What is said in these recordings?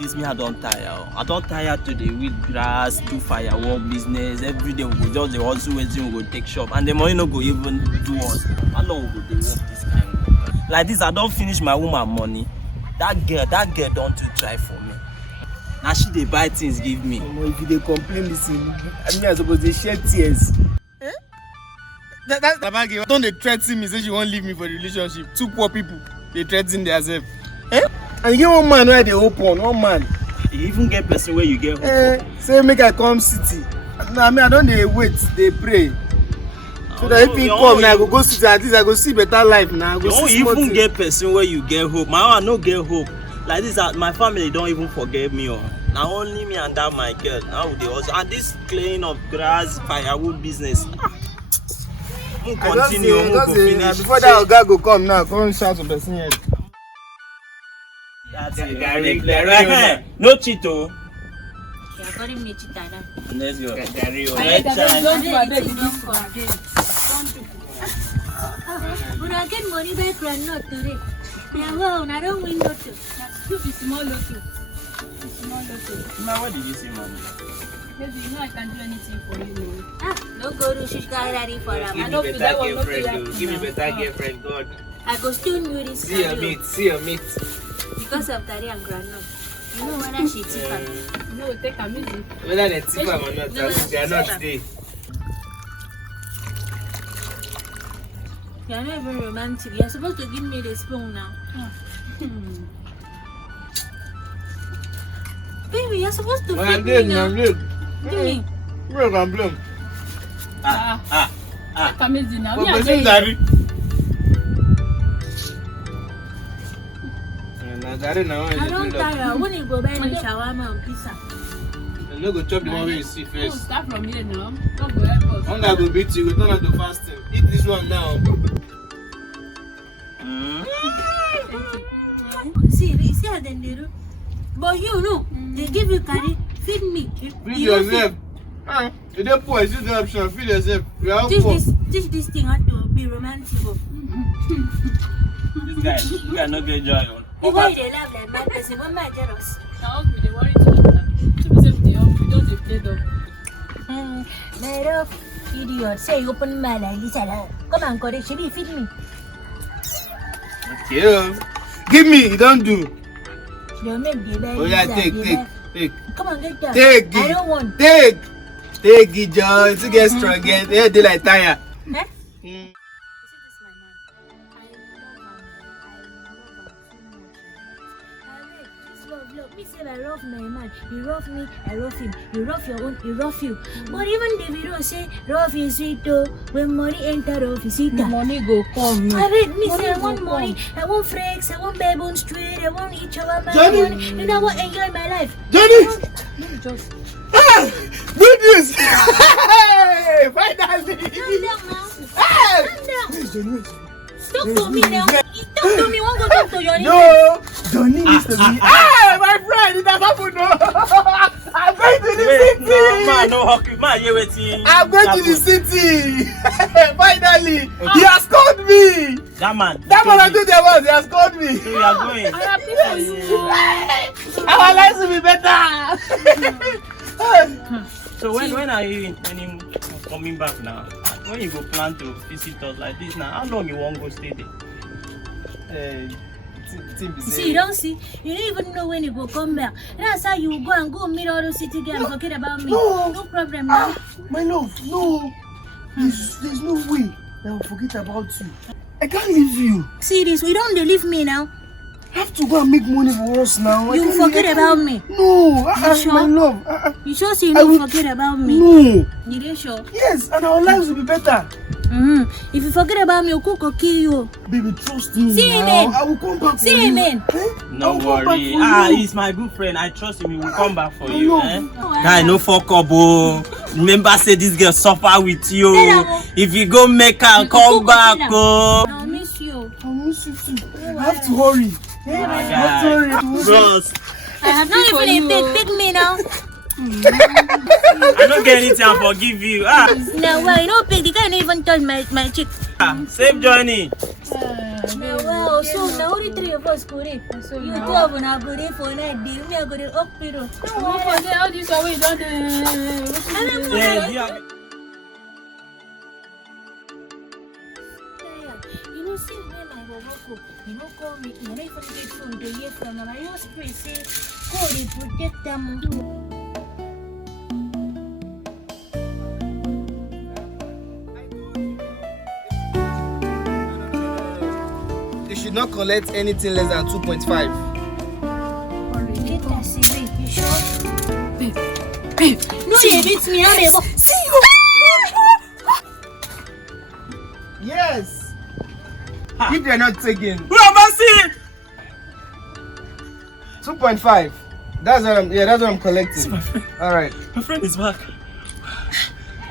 this, me I don't tire. I don't tire to the weed grass, do firework business. Every day we go just the hustle waiting, we go take shop, and the money no go even do us. How long we go they work this kind? Like this, I don't finish my woman money. That girl don't to try for me. Now she they buy things give me. If you they complain, listen. I mean, I suppose they shed tears. That Tabagi, don't they threaten me say she won't leave me for the relationship? Two poor people, they threaten themselves. And you get one man where they open, one man. You even get person where you get hope. Say make I come city. No, I mean I don't they wait, they pray. So that if he come now, I go city, at least I go see better life now. You don't even get person where you get hope. My own no get hope. Like this, my family don't even forget me. Now only me and that my girl. Now they also and this cleaning of grass, firewood business. Continue. Before that guy go come now, come shout to person here. That's it. No cheat oh. You're calling me cheater now. Let's go. When I get money back, run not today. Yeah, I don't win lotto. You be small lotto. Small lotto. Now what did you say, mommy? Because you know I can do anything for you. No go to Shishka ready for them. Give me better girlfriend, give me better girlfriend, God. I go still new this. See your meat. Because of Dari and Grandma. You know whether she tip her. No, take a minute. Whether they tip her or not, they are not there. You are not even romantic. You are supposed to give me the spoon now. Baby, you are supposed to feed me now. Give me. I'm blue. Come in now. I don't tire. When you go buy me shawarma or pizza. You no go chop the one where you see first. Start from here now. Don't go airport. Hunger go beat you, go turn out to fasting. Eat this one now. See how they do. But you know, they give you curry, feed me. Feed yourself. You don't poor, it's just an option. Feed yourself. You are poor. Teach this thing how to be romantic. This guy not get joy. You why they love like mad person? One man jealous. Now me they worry too much. People say they we don't play dog. Let off, idiot. Say you open my like this. Come on, correct. She be feed me. Okay. Give me. You don't do. Don't make the bed. Oh yeah, take. Come on, get down. Take. I don't want. Take it, John. To get strong again. Yeah, they like tire. I rough my man, you rough me, I rough him. You rough your own, you rough you. But even Davido say rough is sweet though. When money enter rough is sweet. The money go come. I read me say I want money, I want flex, I want baboon street, I want each other my Johnny. money. And I want enjoy my life. Johnny! Just Good news! Hey! Finally! Calm down now. Hey! Calm down. Talk to me now. Talk to me. Won't go talk to Johnny. No! Johnny needs to be. Hey! My friend! It has happened! No! I'm going to the city! No, man, you waiting. I'm going to the city! Finally! He has called me! That man I told you about, he has called me! So you are going. I happy for you. Our lives will be better! So when are you coming back now? When you go plan to visit us like this now, how long you won't go stay there? See, you don't see. You don't even know when you go come back. That's how you go and go meet all those city girls and forget about me. No problem now. My love, no. There's no way that I will forget about you. I can't leave you. See this, we don't leave me now. I have to go and make money for us now. You forget about me. No, sure? my love. You sure say you don't forget about me? No. You dey sure? Yes, and our lives will be better. If you forget about me, I'll cook or kill you. Baby, trust me. See now. man. I will come back for you. See man. No worry. He's my good friend. I trust him. He will come back for you. No. Guy, no fuck up. Remember, say this girl suffer with you. If you go make her come back, I'll miss you. I'll miss you too. I have to hurry. My guy. Bros. I have not even a big me now. I don't get anything, I forgive you. Now, well, you know, pig, the guy not even touch my chick. Safe journey. Now, well, so now the three of us go there. You two of them are going for a night deal. Me are going to Okpiro. All this away, don't Yeah. You know, see when my Bobo go, you know, call me, you know, if I get phone to hear from them, I just pray, say, call they protect them. They should not collect anything less than 2.5. Get that CV, you sure? Babe. No, they beat me, I'm able. See you. Yes. If they're not taking Mabasi! 2.5. That's what I'm collecting. All right. My friend is back.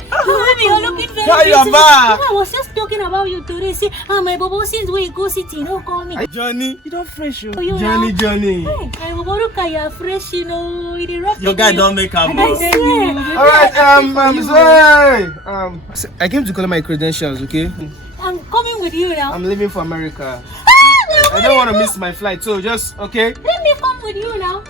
Baby, you're looking very Yeah, you're busy. back. I was just talking about you today. Say, my Bobo, since we go city, no call me. Johnny, you don't fresh, you. You Johnny. Hey, my Bobo, look at you fresh, you know. Your guy don't make a I move. swear. All right. I'm sorry. I came to collect my credentials. Okay. I'm coming with you now. I'm leaving for America. I don't want to miss my flight, so just okay. Let me come with you now.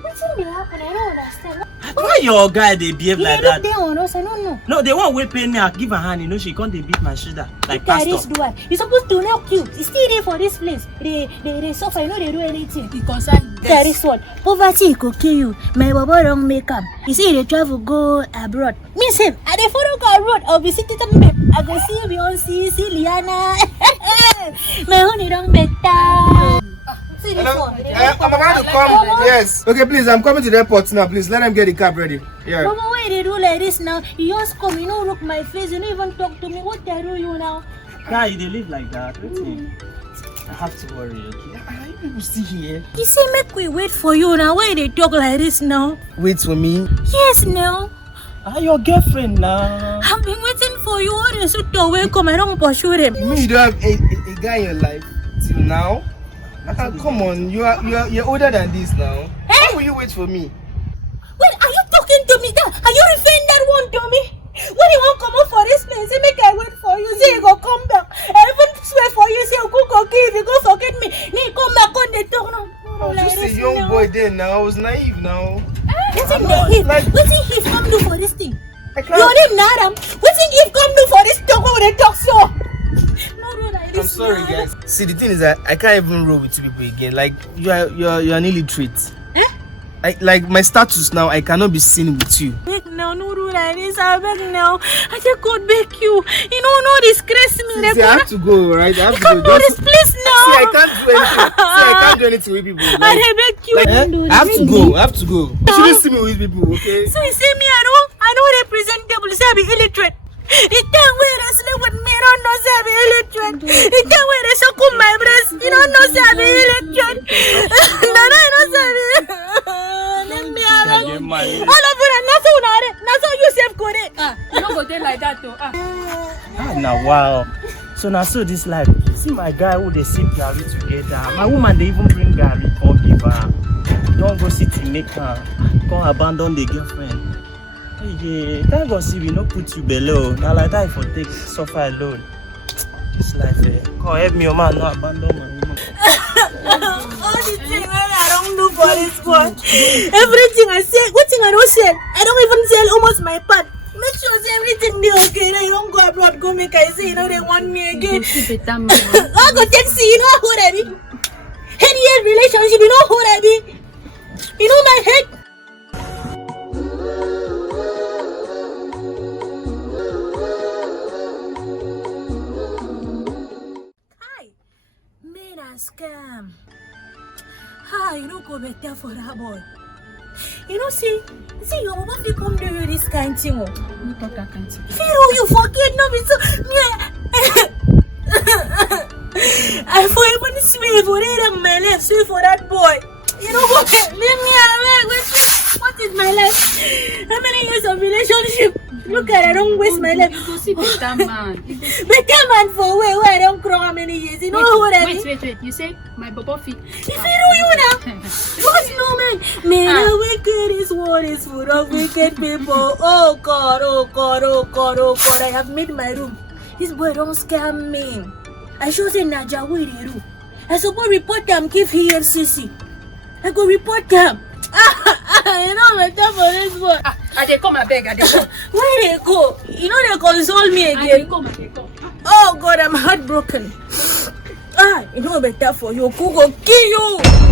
What's in the happen? I don't understand. Why your guy they behave You like look that? there on us, I don't know. No, they won't wait pay me. I give her hand, you know, she can't they beat my shoulder like That is pastor. the one. You're supposed to knock you. It's still there for this place. They suffer, you know they do anything. Because That is what. Poverty could kill you. My Bobo don't make up. You see, they travel go abroad. Miss him. And they follow go abroad. I'll be sitting them. I go see Beyonce, see Liana. My honey don't make that. See this Hello? one. I'm about to come. Yes. Okay, please. I'm coming to the airport now. Please let them get the cab ready. Yeah. Mama, why they do like this now? You just come, you don't look my face, you don't even talk to me. What they do you now? Guy, they live like that. I have to worry, okay? Are you people still here? You say make we wait for you now. Why they talk like this now? Wait for me. Yes, now. Your girlfriend now. I've been waiting for you. All they should to welcome. I don't pursue them. You mean you don't have a guy in your life till now? Come on, you're older than this now. How will you wait for me? Wait, are you talking to me? Are you referring that one to me? When you won't come up for this place, say make I wait for you. Say you go come back. I even swear for you. Say you go give you go forget me. Me come back on the talk now. I was just a young boy then now. I was naive now. What's in the hip? What's in hip come do for this thing? I can't. Your name Nadam. What's in hip come do for this talk over the talk so? I'm sorry, guys. See, the thing is that I can't even roll with you people again. Like you're an illiterate. Like my status now, I cannot be seen with you. Beg now, no do like this. I beg now. I just could beg you. You know, no disgrace me. See, I have to go, right? I have to Come go. to this place now. See, I can't do anything. See, I can't do anything with people. I beg you. I have to go. I have to go. You shouldn't see me with people, okay? So you say me, I don't represent people. Say I be illiterate. The time where they sleep with me, you don't know say I be illiterate. The time where they suck on my breast, you don't know say I be illiterate. No, I don't say I be. Let me alone. All of it, that's how you save correct. you don't go there like that though. Now wow. So now so this life. See my guy who they sip Gary together. My woman they even bring Gary, can't give her. Don't go sit in make her. Can't abandon the girlfriend. Yeah, thank God see we not put you below. Now like that for take suffer alone. This life come help me, your man, not abandon my woman. All the things I don't do for this one. Everything I say, what thing I don't say, I don't even sell almost my part. Make sure say everything be okay. Then you don't go abroad, go make I say, you know they want me again. I go take see, you know who I be. 10-year relationship, you know who I be. You know my head. Scam. You don't go better for that boy. You know, see your mama fi come do you this kind thing. You talk that kind of thing. Firo, you forget no be so I for even swear for that my life, swear for that boy. You know what? Leave me alone. What is my life? How many years of relationship? Look at I don't waste my life. You go see better man. Better man for where I don't cry how many years. You know what I mean? Wait. You say my Bobo feet. If you know you now. What's no man? Man, I wicked is food is full of wicked people. Oh God, oh God, oh God, oh God. I have made my room. This boy don't scare me. I should say Najawi. I suppose report them, give EFCC. I go report them. You know my time for this boy. I dey come, I beg, I dey come. Where they go? You know they console me I dey again. come, I dey come. Oh God, I'm heartbroken. You know better for you. Who go kill you?